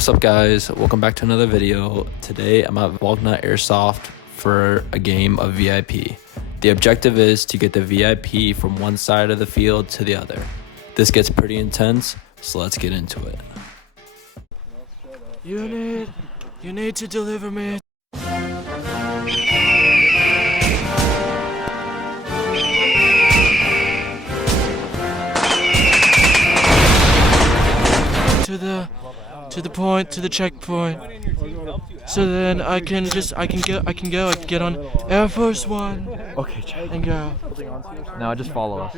What's up, guys? Welcome back to another video. Today I'm at Walnut Airsoft for a game of VIP. The objective is to get the VIP from one side of the field to the other. This gets pretty intense, so let's get into it. You need to deliver me. To the checkpoint, so then I can get on Air Force One. Okay, check. And go. Now just follow us.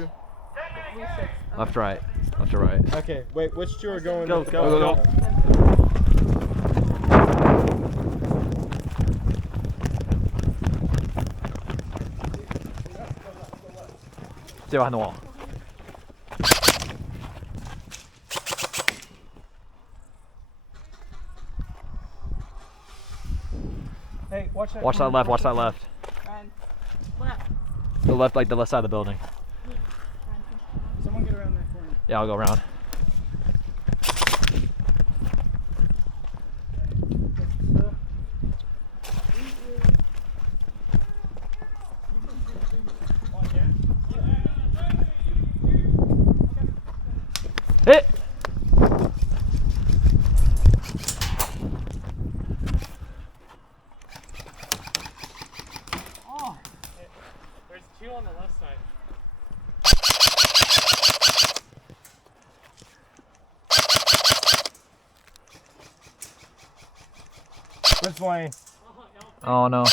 Left, right. Left to right. Okay, wait, which two are going? Go. Stay behind the wall. Hey, watch that. Watch that left, watch that left. Left. The left, like the left side of the building. Someone get around that corner. Yeah, I'll go around. Hit! There's two on the left side. This lane. Oh no.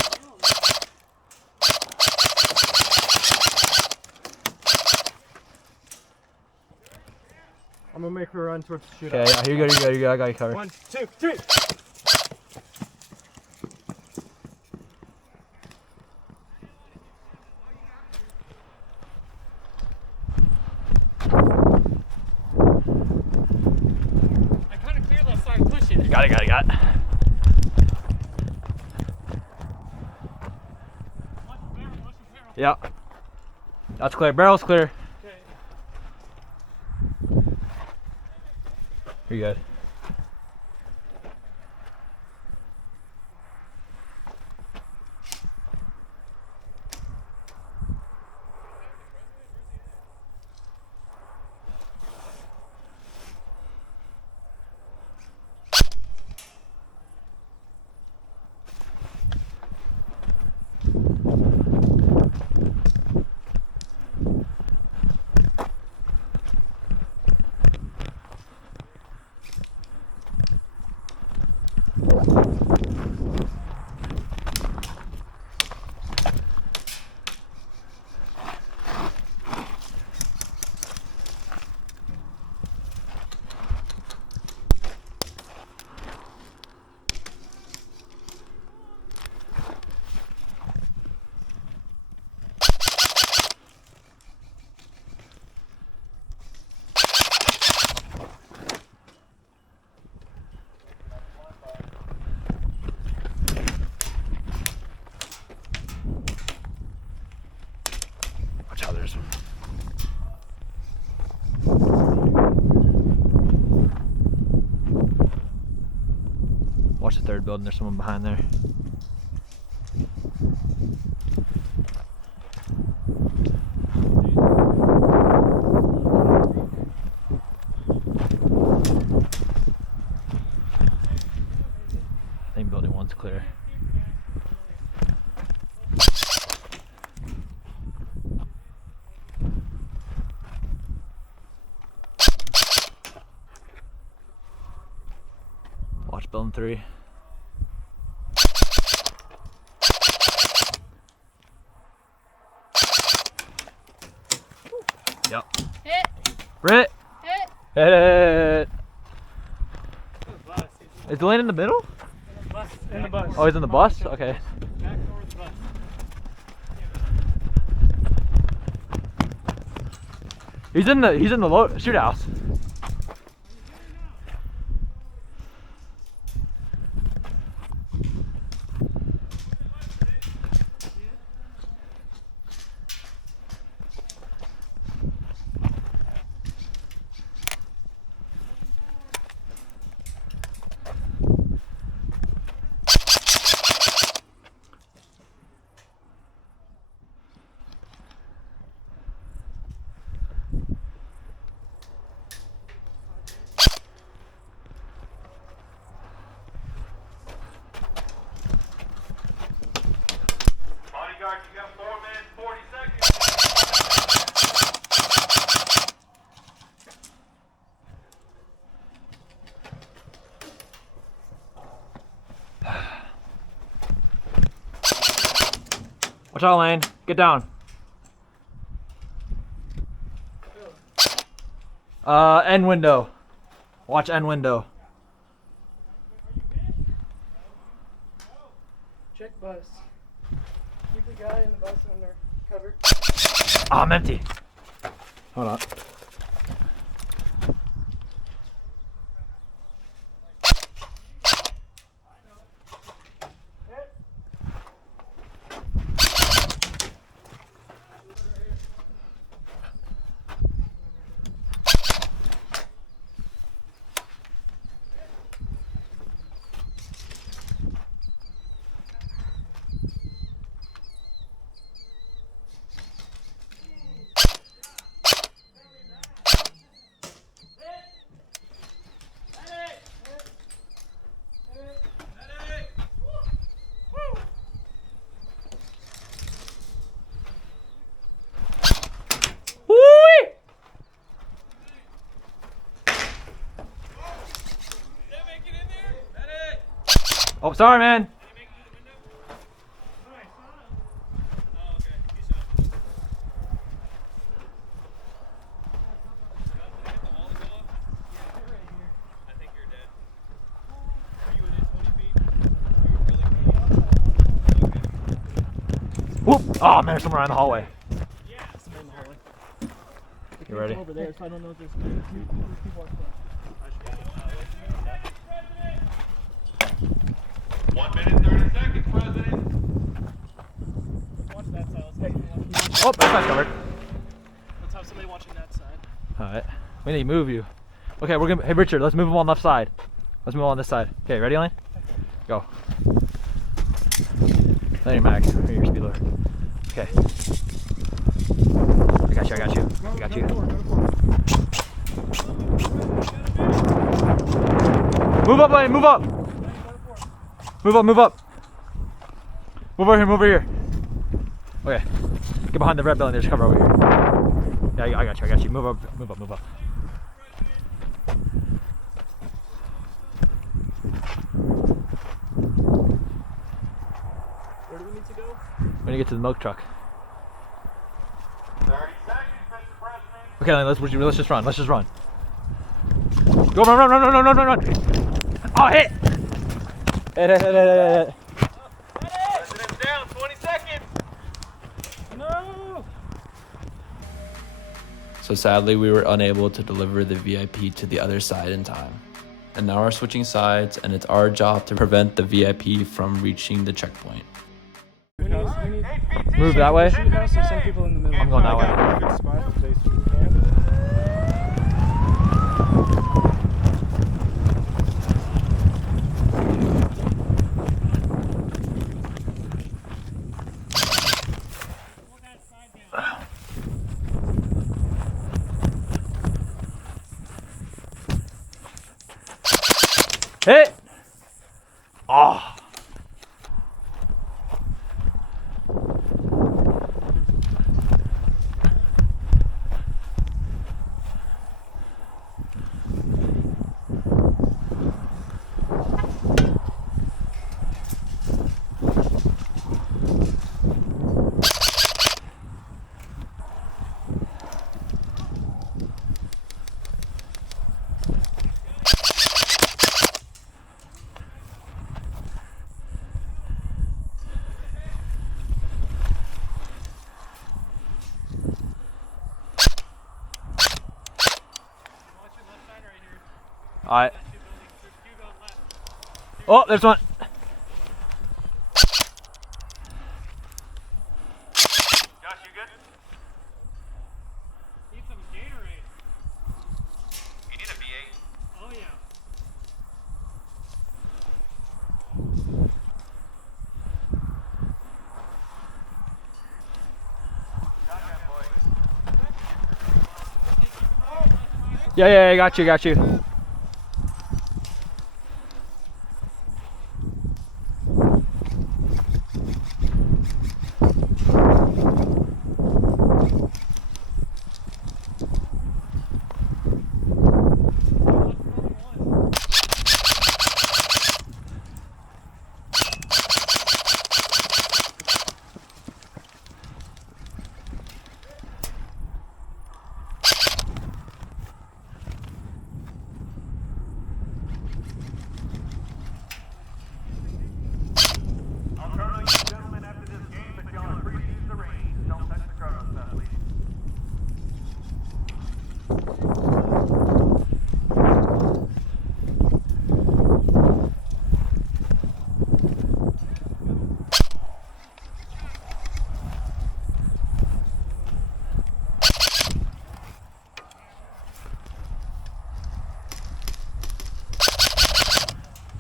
I'm gonna make her run towards the shootout. Okay, yeah, here you go, I got you covered. 1, 2, 3. I kind of cleared left side, push it. Got it. Yeah. That's clear. Barrel's clear. Okay. You're good. Watch out, there's one. Watch the third building, there's someone behind there. I think building one's clear. Watch building 3. Yep. Hit. Britt! Hit. Hit it! Is Delaney in the middle? In the bus. Oh, he's in the bus? Okay. Back towards the bus. He's in the shoot house. Watch out, Lane. Get down. End window. Watch end window. Check bus. Keep the guy in the bus under cover. Oh, I'm empty. Hold on. Oh, sorry, man. Whoop! Oh man, there's someone around the hallway. You ready? Over there, so I don't know if there's people on front. 1 minute, 30 seconds, President. Watch that side. Let's have somebody watching- Oh, that's not covered. Let's have somebody watching that side. Alright. We need to move you. Okay, we're gonna. Hey, Richard, let's move him on left side. Let's move on this side. Okay, ready, Elaine? Go. There you, Max. Here, your speed loader. Okay. I got you, I got you. I got you. Move up, Lane, move up! Move up, move up! Move over here, move over here. Okay. Get behind the red building, there's cover over here. Yeah, I got you, I got you. Move up, move up, move up. Where do we need to go? We're gonna get to the milk truck. 30 seconds, Mr. President. Okay, let's just run. Let's just run. Go, run, run, run, run, run, run, run. Oh, hit! Hit. President's down, 20 seconds. No! So sadly, we were unable to deliver the VIP to the other side in time. And now we're switching sides, and it's our job to prevent the VIP from reaching the checkpoint. We need Move that way. shoot house or some people in the middle. I'm going that way. Good spot to place you. Hit! Oh. Alright. Oh, there's one. Josh, you good? Need some Gatorade. You need a V8. Oh, yeah. Yeah, got you.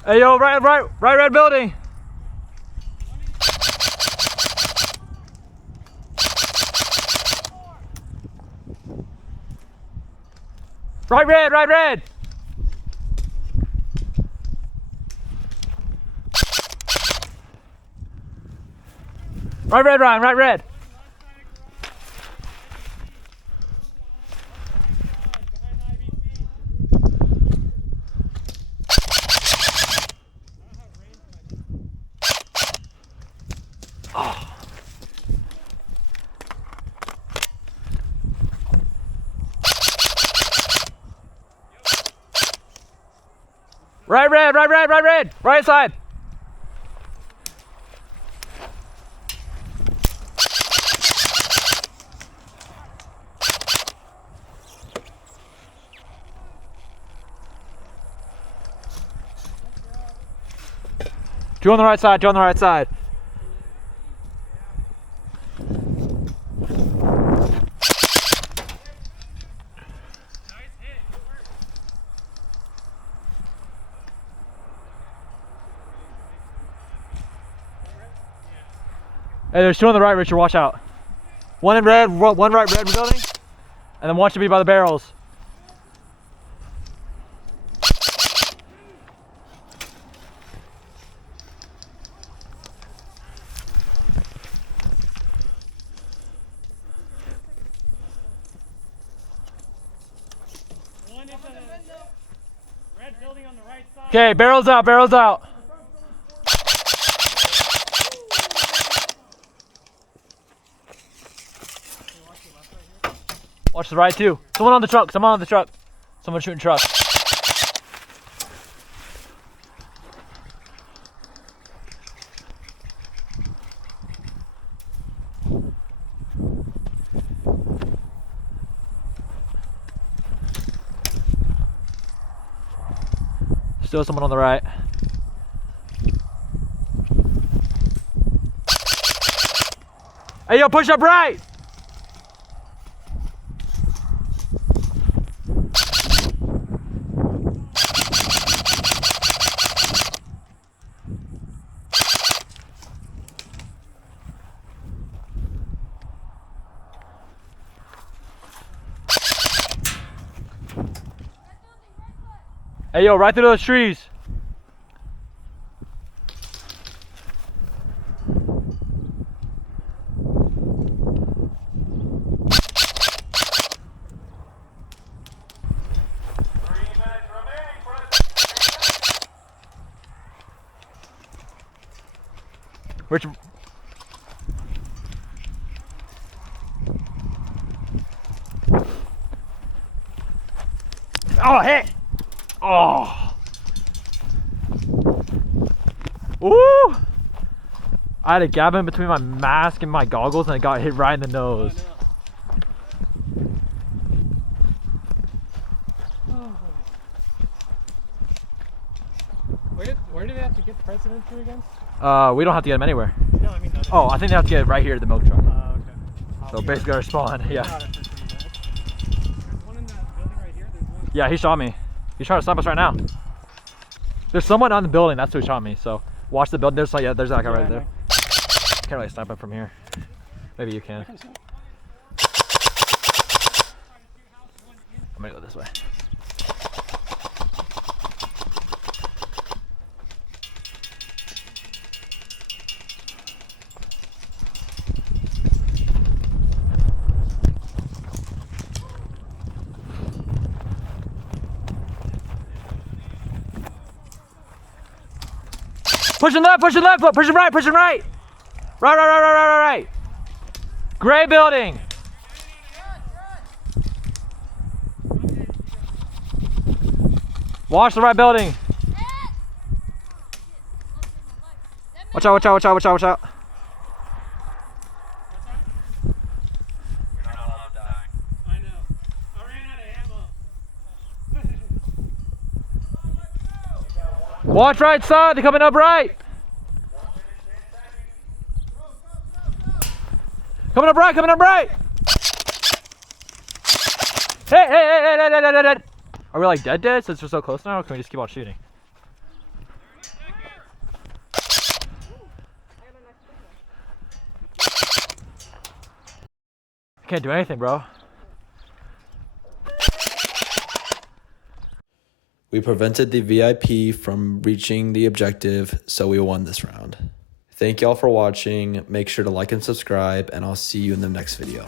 Hey yo, right red building. Right red. Right red, Ryan, right red. Right red, right side. Two on the right side. Hey, there's two on the right, Richard, watch out. One in red, one right red building, and then one should be by the barrels. One is in the red building on the right side. Okay, barrels out. Watch the right too. Someone on the truck. Someone shooting truck. Still someone on the right. Hey yo, push up right! Hey yo, right through those trees. Which? Oh, hit! Oh! Ooh! I had a gap in between my mask and my goggles, and it got hit right in the nose. Where do they have to get the president to again? We don't have to get him anywhere. No, I mean no. Oh, I think they have to get it right here at the milk truck. Okay. So basically our spawn, yeah. There's one in that building right here. There's one. Yeah, he shot me. He's trying to snipe us right now. There's someone on the building, that's who shot me, so watch the building. There's that guy right there. Can't really snipe him from here. Maybe you can. I'm gonna go this way. Pushing left, pushing right. Right. Gray building. Watch the right building. Watch out. You're not allowed to die. I know. I ran out of ammo. Watch right side, they're coming up right. Coming up right, coming up right. Hey. Are we like dead since we're so close now, or can we just keep on shooting? I can't do anything, bro. We prevented the VIP from reaching the objective, so we won this round. Thank y'all for watching. Make sure to like and subscribe, and I'll see you in the next video.